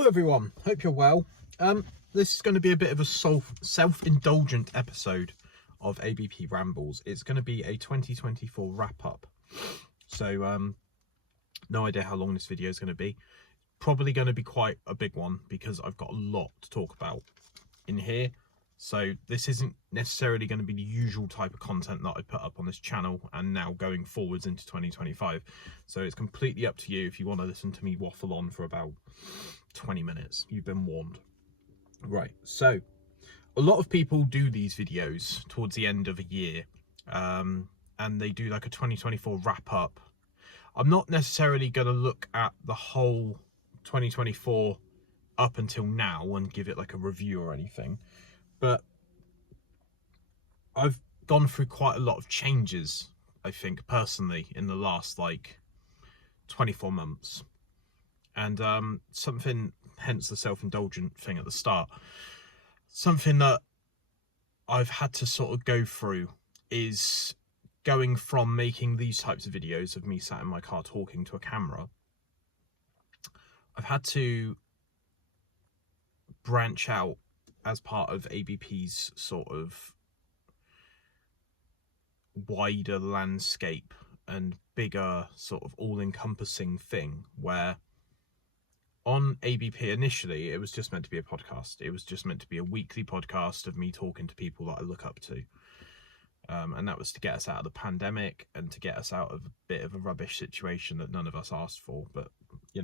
Hello everyone, hope you're well. This is going to be a bit of a self-indulgent episode of ABP Rambles. It's going to be a 2024 wrap-up. So, no idea how long this video is going to be. Probably going to be quite a big one because I've got a lot to talk about in here. So this isn't necessarily going to be the usual type of content that I put up on this channel and now going forwards into 2025. So it's completely up to you if you want to listen to me waffle on for about 20 minutes. You've been warned. Right, so a lot of people do these videos towards the end of a year, and they do like a 2024 wrap up. I'm not necessarily going to look at the whole 2024 up until now and give it like a review or anything, but I've gone through quite a lot of changes, I think, personally, in the last like 24 months. And something, hence the self-indulgent thing at the start, something that I've had to sort of go through is going from making these types of videos of me sat in my car talking to a camera. I've had to branch out as part of ABP's sort of wider landscape and bigger sort of all-encompassing thing, where on ABP initially it was just meant to be a podcast. It was just meant to be a weekly podcast of me talking to people that I look up to, and that was to get us out of the pandemic and to get us out of a bit of a rubbish situation that none of us asked for, but you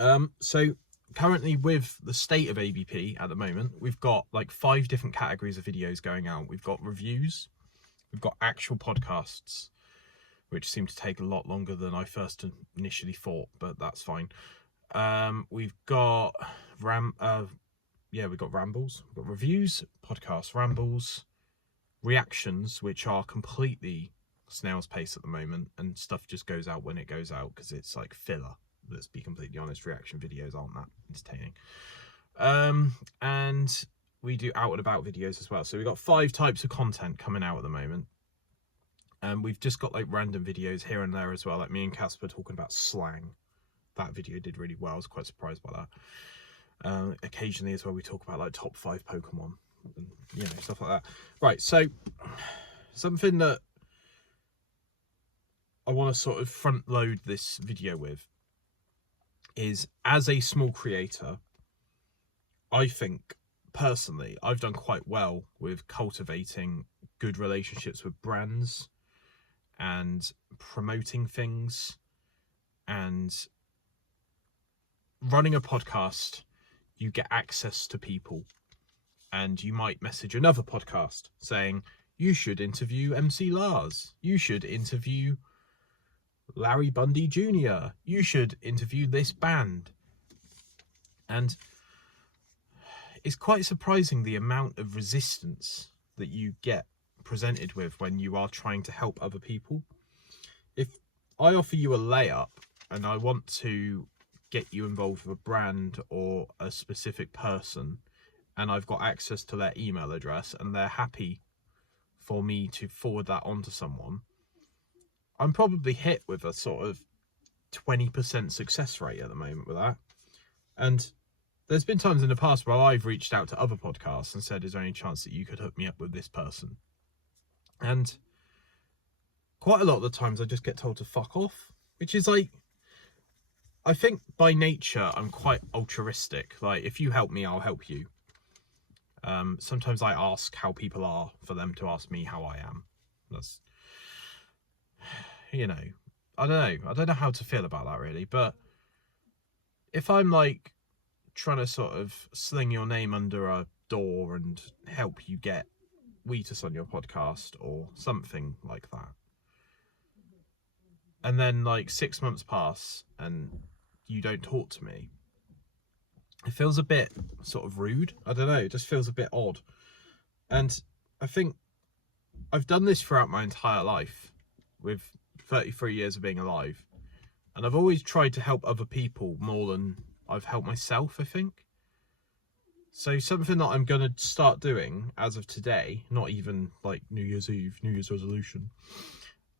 know. So currently, with the state of ABP at the moment, we've got like 5 different categories of videos going out. We've got reviews, we've got actual podcasts, which seem to take a lot longer than I first initially thought, but that's fine. We've got rambles, we've got reviews, podcasts, rambles, reactions, which are completely snail's pace at the moment, and stuff just goes out when it goes out because it's like filler. Let's be completely honest, reaction videos aren't that entertaining. And we do out and about videos as well. So we've got 5 types of content coming out at the moment. And we've just got like random videos here and there as well, like me and Casper talking about slang. That video did really well. I was quite surprised by that. Occasionally as well, we talk about like top 5 Pokemon and, you know, stuff like that. Right, so something that I want to sort of front load this video with is, as a small creator, I think personally I've done quite well with cultivating good relationships with brands and promoting things and running a podcast. You get access to people, and you might message another podcast saying, you should interview MC Lars, you should interview Larry Bundy Jr., you should interview this band. And it's quite surprising the amount of resistance that you get presented with when you are trying to help other people. If I offer you a layup and I want to get you involved with a brand or a specific person, and I've got access to their email address and they're happy for me to forward that on to someone, I'm probably hit with a sort of 20% success rate at the moment with that. And there's been times in the past where I've reached out to other podcasts and said, is there any chance that you could hook me up with this person? And quite a lot of the times I just get told to fuck off, which is like, I think by nature I'm quite altruistic. Like, if you help me, I'll help you. Sometimes I ask how people are for them to ask me how I am. That's, you know, I don't know how to feel about that really. But if I'm like trying to sort of sling your name under a door and help you get Wheatus on your podcast or something like that, and then like 6 months pass and you don't talk to me, it feels a bit sort of rude. I don't know, it just feels a bit odd. And I think I've done this throughout my entire life, with 33 years of being alive, and I've always tried to help other people more than I've helped myself, I think. So something that I'm going to start doing as of today, not even like New Year's Eve, New Year's resolution,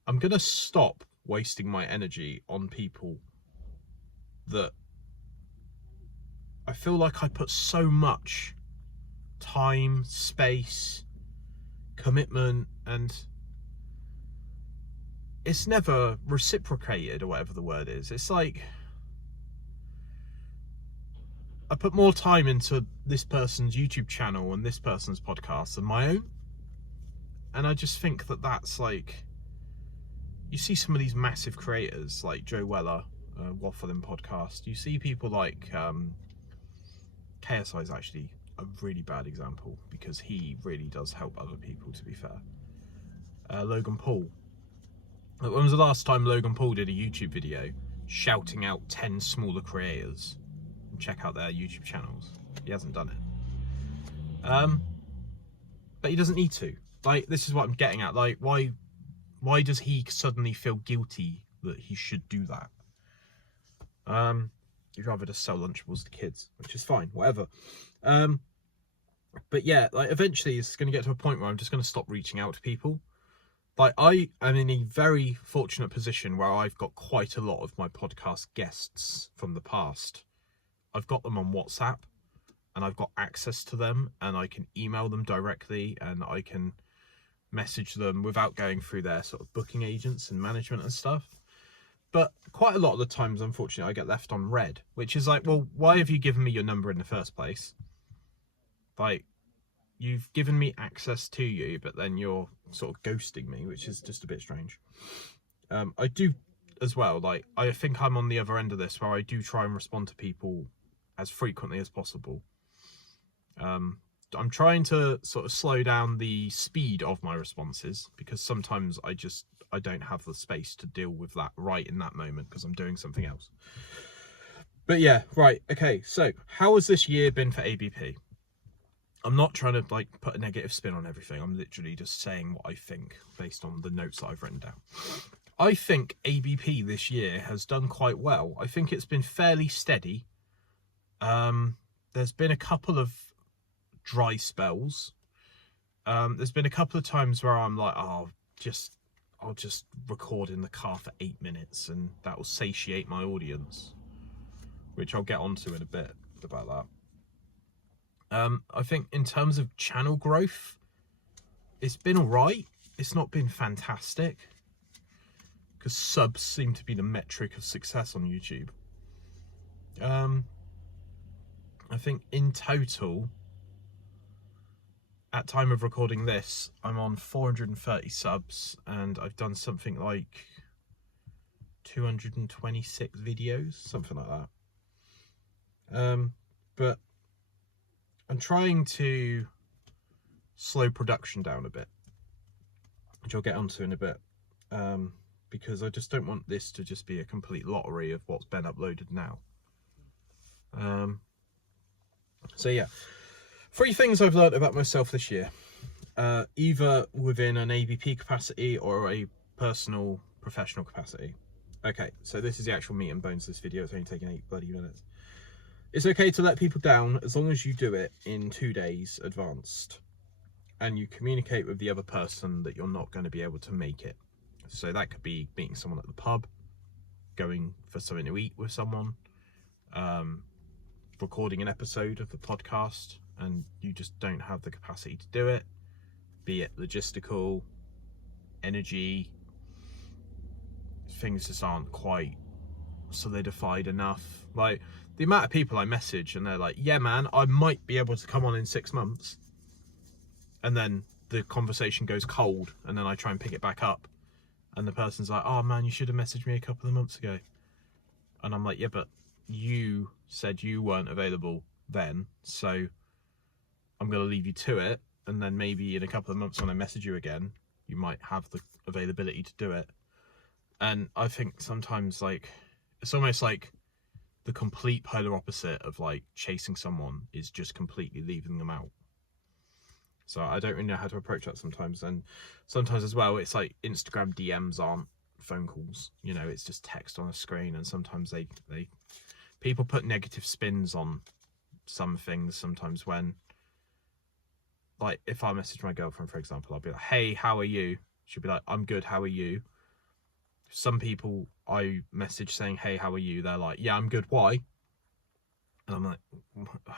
I'm going to stop wasting my energy on people that I feel like I put so much time, space, commitment, and it's never reciprocated, or whatever the word is. It's like I put more time into this person's YouTube channel and this person's podcast than my own. And I just think that that's like, you see some of these massive creators like Joe Weller, Waffling Podcast. You see people like KSI is actually a really bad example because he really does help other people, to be fair. Logan Paul. When was the last time Logan Paul did a YouTube video shouting out 10 smaller creators and check out their YouTube channels? He hasn't done it. But he doesn't need to. Like, this is what I'm getting at. Like, why does he suddenly feel guilty that he should do that? He'd rather just sell Lunchables to kids, which is fine, whatever. But yeah, like, eventually it's going to get to a point where I'm just going to stop reaching out to people. Like, I am in a very fortunate position where I've got quite a lot of my podcast guests from the past. I've got them on WhatsApp, and I've got access to them, and I can email them directly, and I can message them without going through their sort of booking agents and management and stuff. But quite a lot of the times, unfortunately, I get left on red, which is like, well, why have you given me your number in the first place? Like, you've given me access to you, but then you're sort of ghosting me, which is just a bit strange. I do as well, like, I think I'm on the other end of this, where I do try and respond to people as frequently as possible. I'm trying to sort of slow down the speed of my responses, because sometimes I don't have the space to deal with that right in that moment because I'm doing something else. But yeah, right, okay, so how has this year been for ABP? I'm not trying to like put a negative spin on everything. I'm literally just saying what I think based on the notes that I've written down. I think ABP this year has done quite well. I think it's been fairly steady. There's been a couple of dry spells. There's been a couple of times where I'm like, I'll just record in the car for 8 minutes and that will satiate my audience, which I'll get onto in a bit about that. I think in terms of channel growth, it's been all right. It's not been fantastic, because subs seem to be the metric of success on YouTube. I think in total, at time of recording this, I'm on 430 subs, and I've done something like 226 videos, something like that. But I'm trying to slow production down a bit, which I'll get onto in a bit, because I just don't want this to just be a complete lottery of what's been uploaded now. So yeah, 3 things I've learned about myself this year, either within an ABP capacity or a personal professional capacity. Okay, so this is the actual meat and bones of this video. It's only taken 8 bloody minutes. It's okay to let people down as long as you do it in 2 days advanced and you communicate with the other person that you're not going to be able to make it. So that could be meeting someone at the pub, going for something to eat with someone, recording an episode of the podcast and you just don't have the capacity to do it, be it logistical, energy, things just aren't quite solidified enough. Like, the amount of people I message and they're like, yeah man, I might be able to come on in 6 months, and then the conversation goes cold and then I try and pick it back up and the person's like, oh man, you should have messaged me a couple of months ago. And I'm like, yeah, but you said you weren't available then, so I'm going to leave you to it, and then maybe in a couple of months when I message you again, you might have the availability to do it. And I think sometimes, like, it's almost like the complete polar opposite of like chasing someone is just completely leaving them out. So I don't really know how to approach that sometimes. And sometimes as well, it's like Instagram DMs aren't phone calls, you know, it's just text on a screen. And sometimes people put negative spins on some things. Sometimes when, like, if I message my girlfriend, for example, I'll be like, hey, how are you? She'll be like, I'm good, how are you? Some people I message saying, hey, how are you? They're like, yeah, I'm good, why? And I'm like,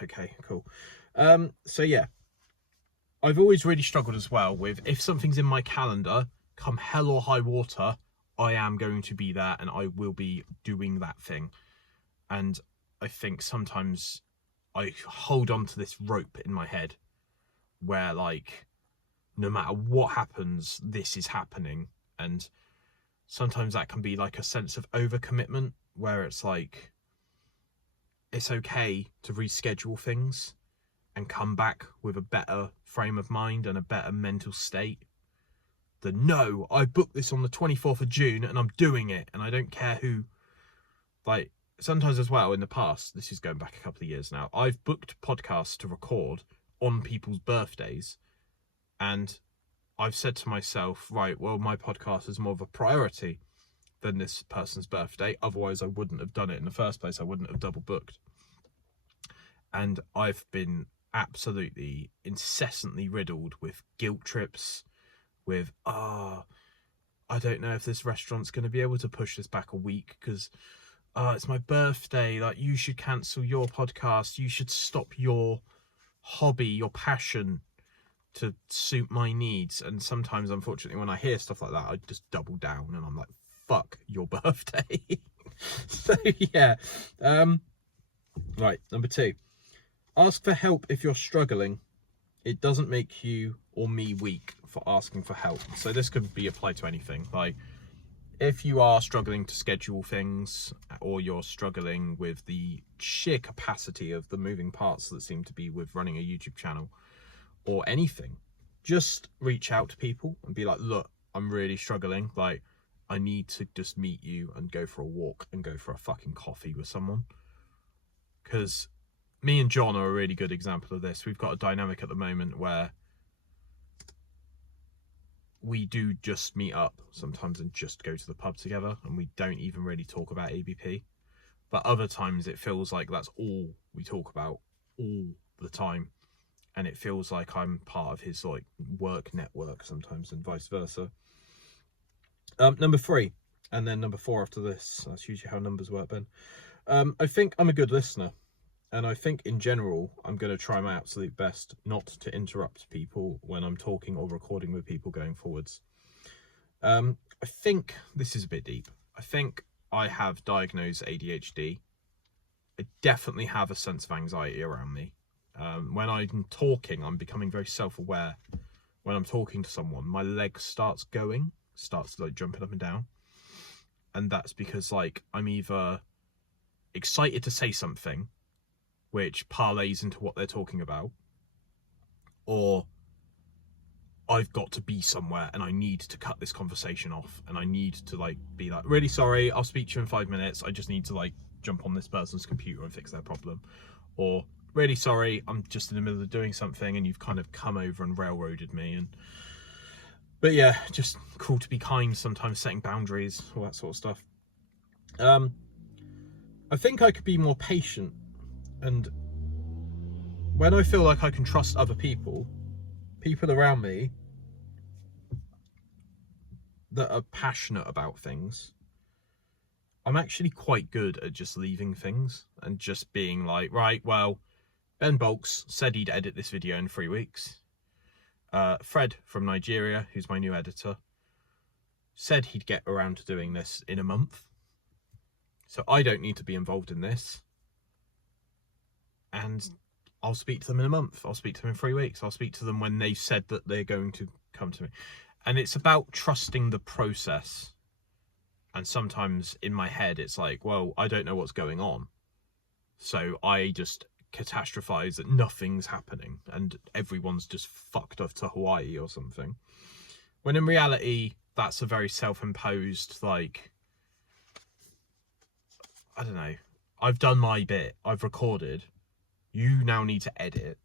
okay, cool. So yeah, I've always really struggled as well with, if something's in my calendar, come hell or high water, I am going to be there and I will be doing that thing. And I think sometimes I hold on to this rope in my head where, like, no matter what happens, this is happening. And sometimes that can be like a sense of overcommitment where it's like, it's okay to reschedule things and come back with a better frame of mind and a better mental state than, no, I booked this on the 24th of June and I'm doing it and I don't care who. Like, sometimes as well in the past, this is going back a couple of years now, I've booked podcasts to record on people's birthdays, and I've said to myself, right, well, my podcast is more of a priority than this person's birthday, otherwise I wouldn't have done it in the first place. I wouldn't have double booked. And I've been absolutely incessantly riddled with guilt trips, with, I don't know if this restaurant's going to be able to push this back a week because it's my birthday. Like, you should cancel your podcast. You should stop your hobby, your passion, to suit my needs. And sometimes, unfortunately, when I hear stuff like that, I just double down and I'm like, fuck your birthday. So yeah. Right, number 2. Ask for help if you're struggling. It doesn't make you or me weak for asking for help. So this could be applied to anything. Like, if you are struggling to schedule things, or you're struggling with the sheer capacity of the moving parts that seem to be with running a YouTube channel, or anything, just reach out to people and be like, look, I'm really struggling. Like, I need to just meet you and go for a walk and go for a fucking coffee with someone. Because me and John are a really good example of this. We've got a dynamic at the moment where we do just meet up sometimes and just go to the pub together, and we don't even really talk about ABP. But other times it feels like that's all we talk about all the time, and it feels like I'm part of his like work network sometimes, and vice versa. Number 3, and then number 4 after this. That's usually how numbers work, Ben. I think I'm a good listener. And I think in general, I'm going to try my absolute best not to interrupt people when I'm talking or recording with people going forwards. I think this is a bit deep. I think I have diagnosed ADHD. I definitely have a sense of anxiety around me. When I'm talking, I'm becoming very self-aware. When I'm talking to someone, my leg starts like jumping up and down. And that's because, like, I'm either excited to say something which parlays into what they're talking about, or I've got to be somewhere and I need to cut this conversation off, and I need to like be like, really sorry, I'll speak to you in 5 minutes. I just need to like jump on this person's computer and fix their problem. Or, really sorry, I'm just in the middle of doing something and you've kind of come over and railroaded me. But yeah, just cool to be kind sometimes, setting boundaries, all that sort of stuff. I think I could be more patient, and when I feel like I can trust other people around me that are passionate about things, I'm actually quite good at just leaving things and just being like, right, well, Ben Bulks said he'd edit this video in 3 weeks. Fred from Nigeria, who's my new editor, said he'd get around to doing this in a month. So I don't need to be involved in this. And I'll speak to them in a month. I'll speak to them in 3 weeks. I'll speak to them when they said that they're going to come to me. And it's about trusting the process. And sometimes in my head, it's like, well, I don't know what's going on. So I just catastrophize that nothing's happening and everyone's just fucked off to Hawaii or something. When in reality, that's a very self-imposed, like, I don't know. I've done my bit. I've recorded. You now need to edit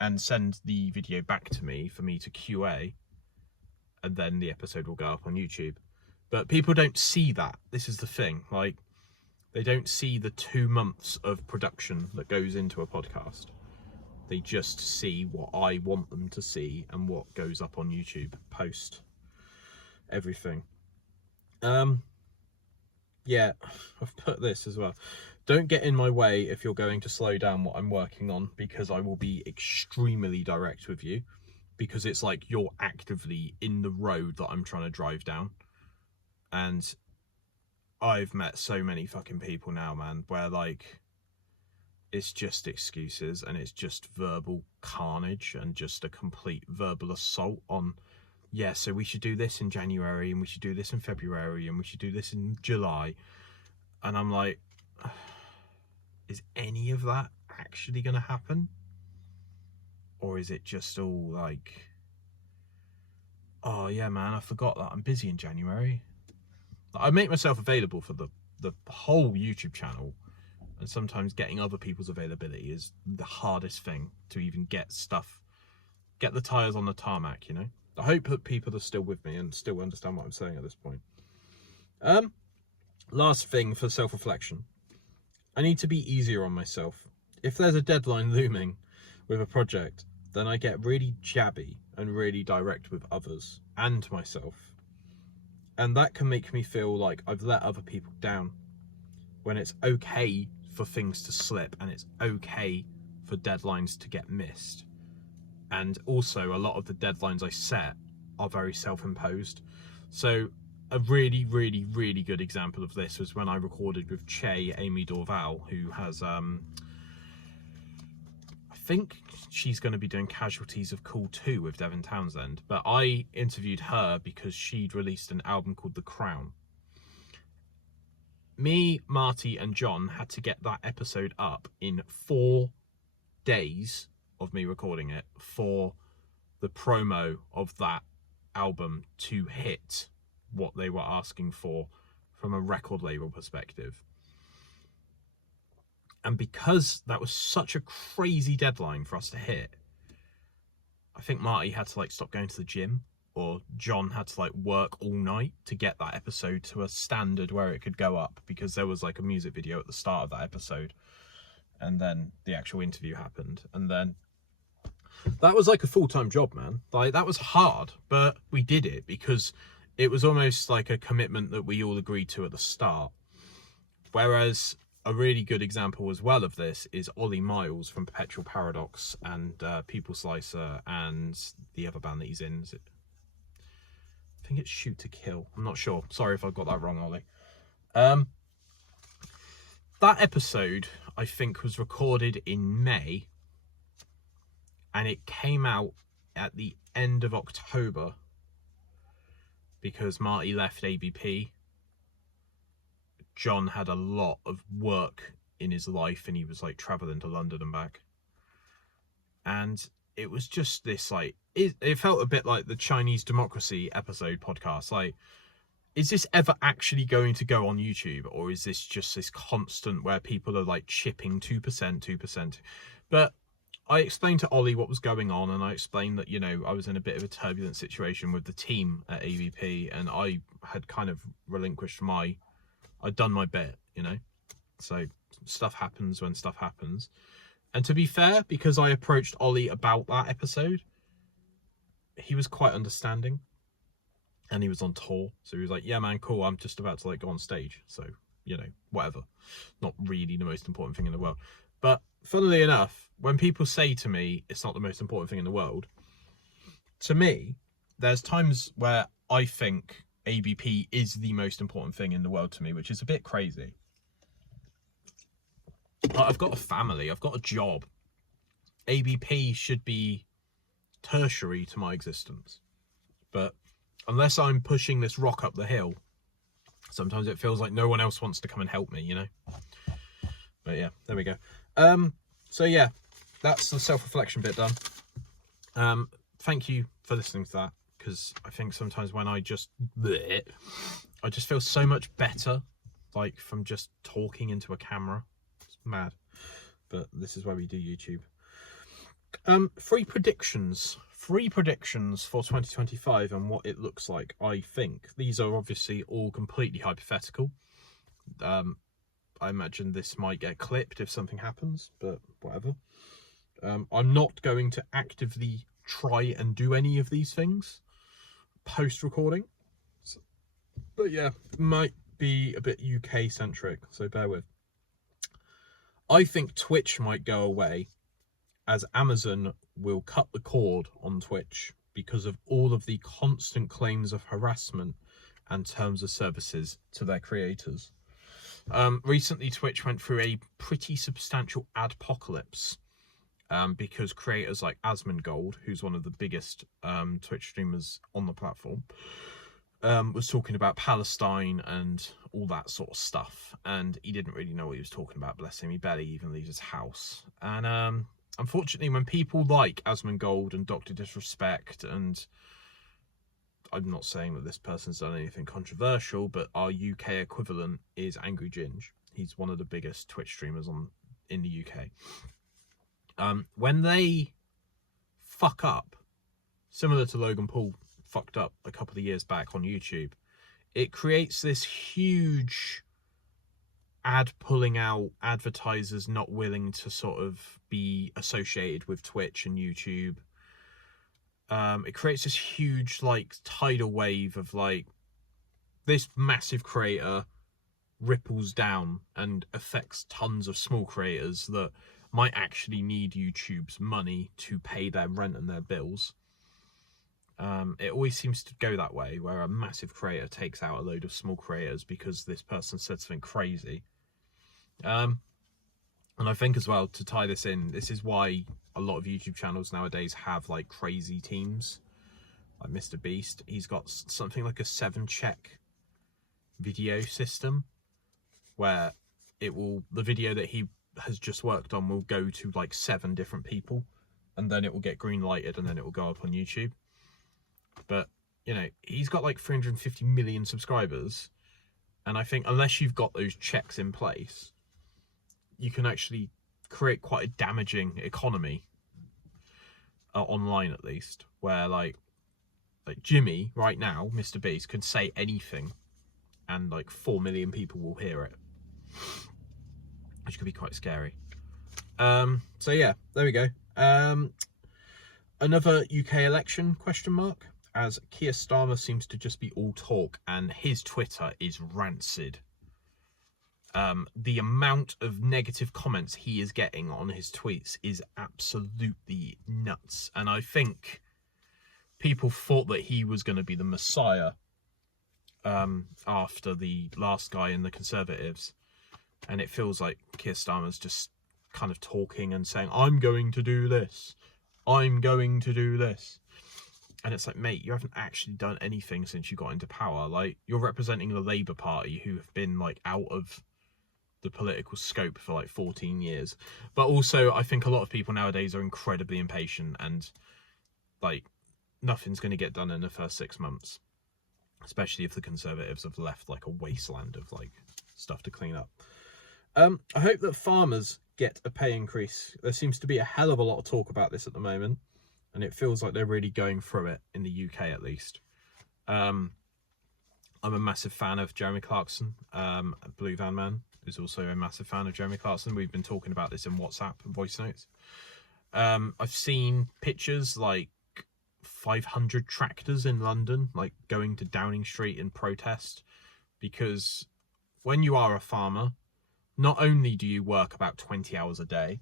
and send the video back to me for me to QA, and then the episode will go up on YouTube. But people don't see that. This is the thing. Like, they don't see the 2 months of production that goes into a podcast. They just see what I want them to see and what goes up on YouTube post everything. Yeah, I've put this as well. don't get in my way if you're going to slow down what I'm working on, because I will be extremely direct with you, because it's like you're actively in the road that I'm trying to drive down. And I've met so many fucking people now, man, where like it's just excuses and it's just verbal carnage and just a complete verbal assault on, yeah, so we should do this in January and we should do this in February and we should do this in July. And I'm like, is any of that actually going to happen? Or is it just all like, oh yeah, man, I forgot that I'm busy in January. I make myself available for the whole YouTube channel, and sometimes getting other people's availability is the hardest thing to even get the tires on the tarmac, you know? I hope that people are still with me and still understand what I'm saying at this point. Last thing for self-reflection. I need to be easier on myself. If there's a deadline looming with a project, then I get really jabby and really direct with others and myself. And that can make me feel like I've let other people down, when it's okay for things to slip and it's okay for deadlines to get missed. And also, a lot of the deadlines I set are very self-imposed. So a really, really, really good example of this was when I recorded with Amy Dorval, who has, I think she's going to be doing Casualties of Cool 2 with Devin Townsend. But I interviewed her because she'd released an album called The Crown. Me, Marty and John had to get that episode up in 4 days of me recording it for the promo of that album to hit what they were asking for from a record label perspective. And because that was such a crazy deadline for us to hit, I think Marty had to like stop going to the gym, or John had to like work all night to get that episode to a standard where it could go up, because there was like a music video at the start of that episode, and then the actual interview happened, and then that was like a full-time job, man. Like, that was hard, but we did it because it was almost like a commitment that we all agreed to at the start. Whereas a really good example as well of this is Ollie Miles from Perpetual Paradox and People Slicer and the other band that he's in. I think it's Shoot to Kill. I'm not sure. Sorry if I got that wrong, Ollie. That episode, I think, was recorded in May, and it came out at the end of October because Marty left ABP. John had a lot of work in his life and he was like traveling to London and back. And it was just this like, it felt a bit like the Chinese Democracy episode podcast. Like, is this ever actually going to go on YouTube, or is this just this constant where people are like chipping 2%, 2%? But I explained to Ollie what was going on, and I explained that, you know, I was in a bit of a turbulent situation with the team at ABP, and I had kind of relinquished I'd done my bit, you know? So stuff happens when stuff happens. And to be fair, because I approached Ollie about that episode, he was quite understanding, and he was on tour. So he was like, yeah, man, cool. I'm just about to like go on stage. So, you know, whatever. Not really the most important thing in the world. But funnily enough, when people say to me, it's not the most important thing in the world, to me, there's times where I think ABP is the most important thing in the world to me, which is a bit crazy. I've got a family, I've got a job. ABP should be tertiary to my existence. But unless I'm pushing this rock up the hill, sometimes it feels like no one else wants to come and help me, you know? But yeah, there we go. So yeah, that's the self-reflection bit done. Thank you for listening to that, because I think sometimes when I just feel so much better, like from just talking into a camera. It's mad, but this is why we do YouTube. Three predictions for 2025 and what it looks like. I think these are obviously all completely hypothetical. I imagine this might get clipped if something happens, but whatever. I'm not going to actively try and do any of these things post-recording. But yeah, might be a bit UK-centric, so bear with. I think Twitch might go away, as Amazon will cut the cord on Twitch because of all of the constant claims of harassment and terms of services to their creators. Recently, Twitch went through a pretty substantial adpocalypse because creators like Asmongold, who's one of the biggest Twitch streamers on the platform, was talking about Palestine and all that sort of stuff, and he didn't really know what he was talking about, bless him. He barely even leaves his house. And unfortunately, when people like Asmongold and Dr. Disrespect, and I'm not saying that this person's done anything controversial, but our UK equivalent is Angry Ginge. He's one of the biggest Twitch streamers in the UK. When they fuck up, similar to Logan Paul fucked up a couple of years back on YouTube, it creates this huge ad pulling out, advertisers not willing to sort of be associated with Twitch and YouTube. It creates this huge like tidal wave of like this massive creator ripples down and affects tons of small creators that might actually need YouTube's money to pay their rent and their bills. It always seems to go that way, where a massive creator takes out a load of small creators because this person said something crazy. And I think as well, to tie this in, this is why a lot of YouTube channels nowadays have like crazy teams. Like Mr. Beast, he's got something like a 7-check video system where the video that he has just worked on will go to like 7 different people, and then it will get green lighted, and then it will go up on YouTube. But you know, he's got like 350 million subscribers, and I think unless you've got those checks in place, you can actually create quite a damaging economy online, at least, where like Jimmy right now, Mr. Beast, can say anything and like 4 million people will hear it, which could be quite scary. So yeah, there we go. Another UK election question mark, as Keir Starmer seems to just be all talk and his Twitter is rancid. The amount of negative comments he is getting on his tweets is absolutely nuts, and I think people thought that he was going to be the messiah after the last guy in the Conservatives, and it feels like Keir Starmer's just kind of talking and saying, I'm going to do this, I'm going to do this. And it's like, mate, you haven't actually done anything since you got into power. Like, you're representing the Labour Party, who have been like out of the political scope for like 14 years. But also, I think a lot of people nowadays are incredibly impatient, and like nothing's going to get done in the first 6 months, especially if the Conservatives have left like a wasteland of like stuff to clean up. I hope that farmers get a pay increase. There seems to be a hell of a lot of talk about this at the moment, and it feels like they're really going through it in the UK, at least. I'm a massive fan of Jeremy Clarkson. Blue Van Man is also a massive fan of Jeremy Clarkson. We've been talking about this in WhatsApp and voice notes. I've seen pictures like 500 tractors in London, like going to Downing Street in protest, because when you are a farmer, not only do you work about 20 hours a day,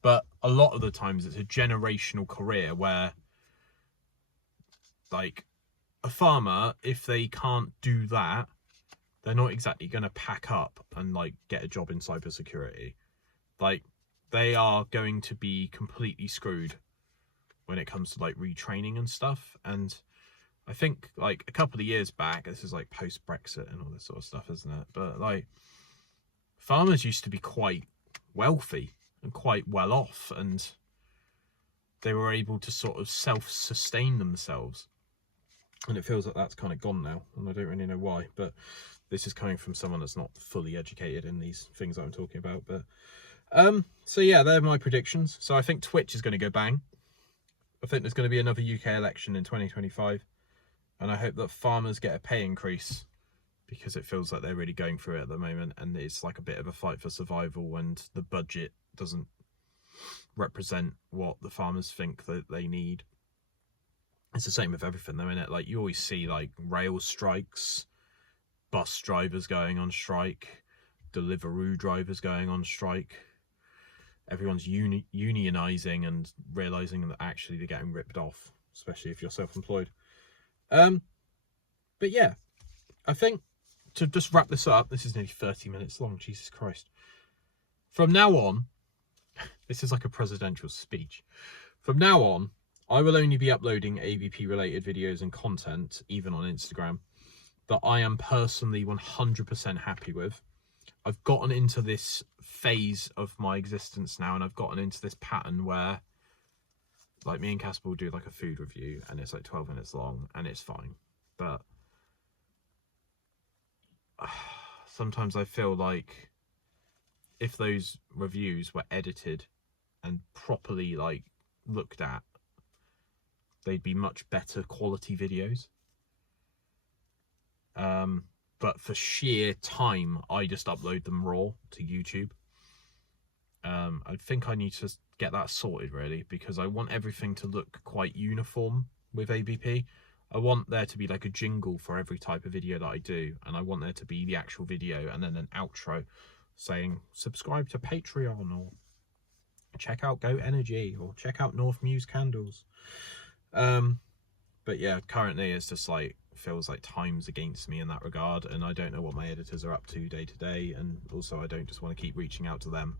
but a lot of the times it's a generational career where, like, a farmer, if they can't do that, they're not exactly going to pack up and, like, get a job in cybersecurity. Like, they are going to be completely screwed when it comes to, like, retraining and stuff. And I think, like, a couple of years back, this is, like, post-Brexit and all this sort of stuff, isn't it? But, like, farmers used to be quite wealthy and quite well off, and they were able to sort of self-sustain themselves. And it feels like that's kind of gone now, and I don't really know why, but this is coming from someone that's not fully educated in these things that I'm talking about. But so yeah, they're my predictions. So I think Twitch is going to go bang. I think there's going to be another UK election in 2025, and I hope that farmers get a pay increase, because it feels like they're really going through it at the moment, and it's like a bit of a fight for survival, and the budget doesn't represent what the farmers think that they need. It's the same with everything though, isn't it? Like, you always see like rail strikes, bus drivers going on strike, Deliveroo drivers going on strike. everyone's unionizing and realizing that actually they're getting ripped off, especially if you're self-employed. But yeah, I think to just wrap this up, this is nearly 30 minutes long, Jesus Christ. From now on, this is like a presidential speech. From now on, I will only be uploading ABP related videos and content, even on Instagram, that I am personally 100% happy with. I've gotten into this phase of my existence now, and I've gotten into this pattern where, like, me and Casper will do like a food review, and it's like 12 minutes long, and it's fine. But sometimes I feel like if those reviews were edited and properly like looked at, they'd be much better quality videos. But for sheer time, I just upload them raw to YouTube. I think I need to get that sorted, really, because I want everything to look quite uniform with ABP. I want there to be like a jingle for every type of video that I do, and I want there to be the actual video and then an outro saying subscribe to Patreon, or check out Go Energy, or check out North Muse candles. But yeah, currently it's just like, feels like time's against me in that regard, and I don't know what my editors are up to day to day, and also I don't just want to keep reaching out to them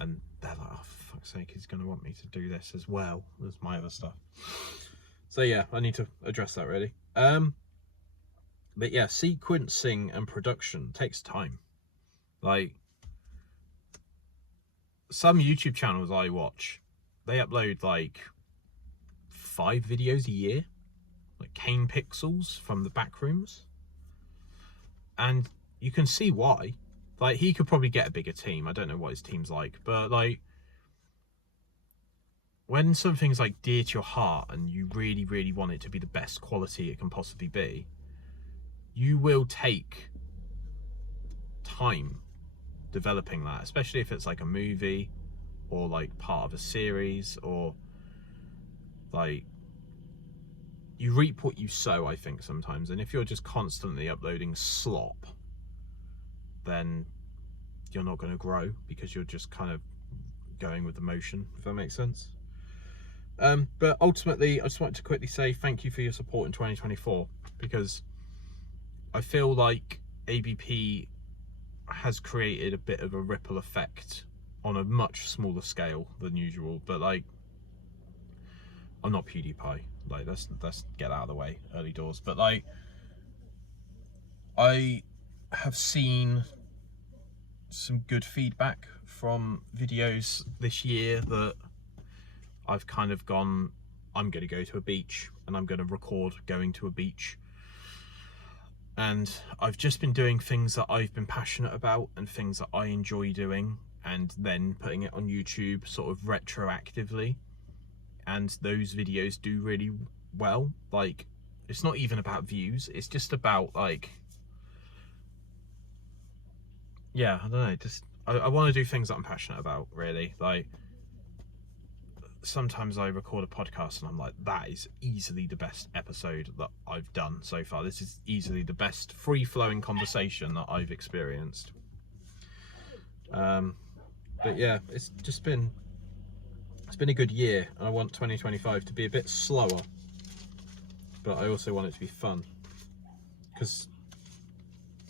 and they're like, oh, for fuck's sake, he's going to want me to do this as well as my other stuff. So yeah, I need to address that, really. But yeah, sequencing and production takes time. Like, some YouTube channels I watch, they upload like 5 videos a year, like Kane Pixels from the Backrooms, and you can see why. Like, he could probably get a bigger team. I don't know what his team's like, but like, when something's like dear to your heart and you really, really want it to be the best quality it can possibly be, you will take time developing that, especially if it's like a movie or like part of a series, or like, you reap what you sow, I think, sometimes. And if you're just constantly uploading slop, then you're not going to grow, because you're just kind of going with the motion, if that makes sense. But ultimately, I just wanted to quickly say thank you for your support in 2024, because I feel like ABP has created a bit of a ripple effect on a much smaller scale than usual. But like, I'm not PewDiePie, like, let's get out of the way early doors. But like, I have seen some good feedback from videos this year that I've kind of gone, I'm going to go to a beach and I'm going to record going to a beach. And I've just been doing things that I've been passionate about and things that I enjoy doing, and then putting it on YouTube sort of retroactively. And those videos do really well. Like, it's not even about views, it's just about like, yeah, I don't know, just I want to do things that I'm passionate about, really. Like, sometimes I record a podcast and I'm like, that is easily the best episode that I've done so far. This is easily the best free-flowing conversation that I've experienced. But yeah, it's been a good year, and I want 2025 to be a bit slower, but I also want it to be fun, because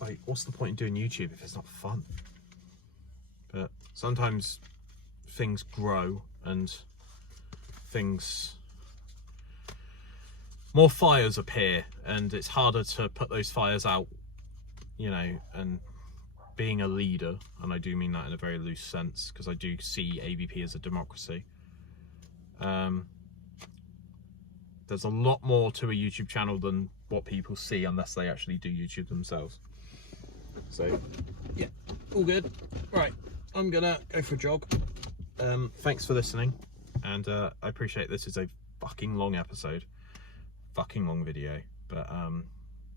like, what's the point in doing YouTube if it's not fun? But sometimes things grow and more fires appear, and it's harder to put those fires out, you know. And being a leader, and I do mean that in a very loose sense, because I do see ABP as a democracy, there's a lot more to a YouTube channel than what people see unless they actually do YouTube themselves. So yeah, all good. Right, I'm gonna go for a jog. Thanks for listening, and I appreciate this is a fucking long episode, fucking long video, but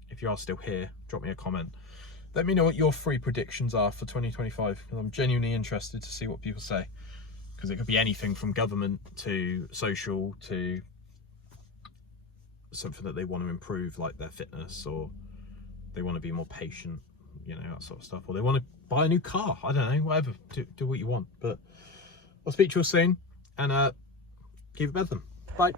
if you are still here, drop me a comment. Let me know what your 3 predictions are for 2025, because I'm genuinely interested to see what people say, because it could be anything from government to social to something that they want to improve, like their fitness, or they want to be more patient, you know, that sort of stuff, or they want to buy a new car. I don't know, whatever, do what you want. But I'll speak to you all soon, and keep it bedlam. Bye.